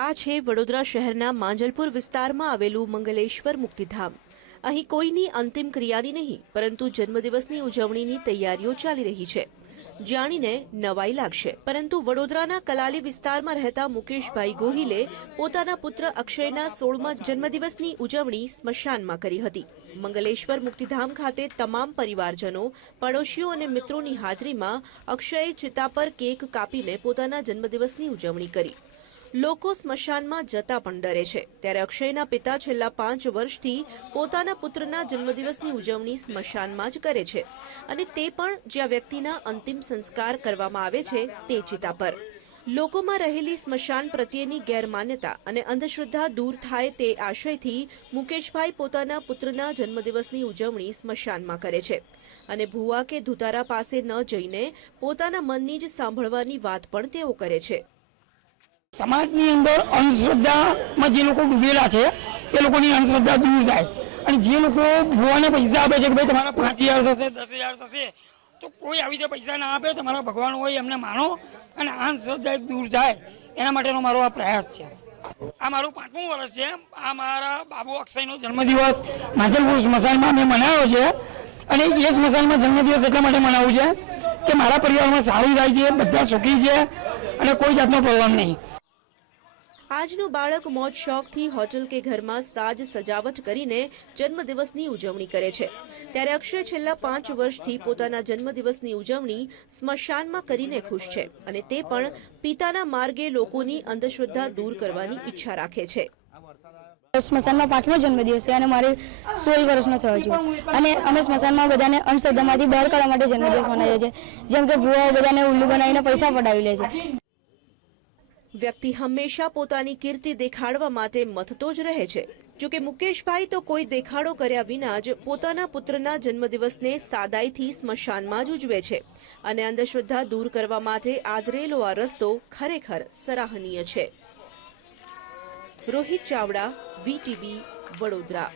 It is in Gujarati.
આ છે વડોદરા શહેરના માંજલપુર વિસ્તારમાં આવેલું મંગલેશ્વર મુક્તિધામ. અહીં કોઈની અંતિમ ક્રિયાની નહીં, પરંતુ જન્મદિવસની ઉજવણીની તૈયારીઓ ચાલી રહી છે. જાણીને નવાઈ લાગશે. પરંતુ વડોદરાના કલાલી વિસ્તારમાં રહેતા મુકેશભાઈ ગોહિલે પોતાના પુત્ર અક્ષયના સોળમા જન્મદિવસની ઉજવણી સ્મશાનમાં કરી હતી. મંગલેશ્વર મુક્તિધામ ખાતે તમામ પરિવારજનો, પડોશીઓ અને મિત્રોની હાજરીમાં અક્ષયે ચિતા પર કેક કાપીને પોતાના જન્મદિવસની ઉજવણી કરી. લોકો સ્મશાનમાં જતા પણ ડરે છે. ત્યારે અક્ષયના પિતા છેલ્લા પાંચ વર્ષથી પોતાના પુત્રના જન્મદિવસની ઉજવણી સ્મશાનમાં જ કરે છે અને તે પણ જ્યાં વ્યક્તિના અંતિમ સંસ્કાર કરવામાં આવે છે તે ચિતા પર. લોકોમાં રહેલી સ્મશાન પ્રત્યેની ગેરમાન્યતા અને અંધશ્રદ્ધા દૂર થાય તે આશયથી મુકેશભાઈ પોતાના પુત્રના જન્મદિવસની ઉજવણી સ્મશાનમાં કરે છે અને ભુવા કે ધુતારા પાસે ન જઈને પોતાના મનની જ સાંભળવાની વાત પણ તેઓ કરે છે. સમાજની અંદર અંધશ્રદ્ધામાં જે લોકો ડૂબેલા છે, એ લોકોની અંધશ્રદ્ધા દૂર થાય. અને જે લોકો ભુવાને પૈસા આપે છે કે ભાઈ તમારા પાંચ હજાર થશે, દસ હજાર થશે, તો કોઈ આવી રીતે પૈસા ના આપે, તમારા ભગવાન હોય એમને માનો અને અંધશ્રદ્ધા દૂર થાય. એના માટેનો મારો આ પ્રયાસ છે. આ મારું પાંચમું વર્ષ છે. આ મારા બાબુ અક્ષયનો જન્મદિવસ. માંજલપુર સ્મશાનમાં મેં મનાવ્યો છે. અને એ સ્મશાનમાં જન્મદિવસ એટલા માટે મનાવું છે કે મારા પરિવારમાં સારું થાય છે, બધા સુખી છે અને કોઈ જાતનો પ્રોબ્લેમ નહીં. આજનું બાળક મોજ શોખથી હોટલ કે ઘરમાં સાજ સજાવટ કરીને જન્મદિવસની ઉજવણી કરે છે. ત્યારે અક્ષય છેલ્લા પાંચ વર્ષથી પોતાના જન્મદિવસની ઉજવણી સ્મશાનમાં કરીને ખુશ છે અને તે પણ પિતાના માર્ગે લોકોની અંધશ્રદ્ધા દૂર કરવાની ઈચ્છા રાખે છે. સ્મશાનમાં પાંચમો જન્મદિવસ છે અને મારે સોળ વર્ષનો થયો છે. અને અમે સ્મશાનમાં બધાને અંધશ્રદ્ધામાંથી બહાર કાઢવા માટે જન્મદિવસ મનાવીએ છીએ. જેમ કે ભૂવાઓ બધાને ઉલ્લુ બનાવીને પૈસા પડાવી લે છે. વ્યક્તિ હંમેશા પોતાની કીર્તિ દેખાડવા માટે મથતો જ રહે છે. જોકે મુકેશભાઈ તો કોઈ દેખાડો કર્યા વિના જ પોતાના પુત્રના જન્મદિવસને સાદાઈથી સ્મશાનમાં જ ઉજવે છે અને અંધશ્રદ્ધા દૂર કરવા માટે આદરેલો આ રસ્તો ખરેખર સરાહનીય છે. રોહિત ચાવડા વીટીવી વડોદરા.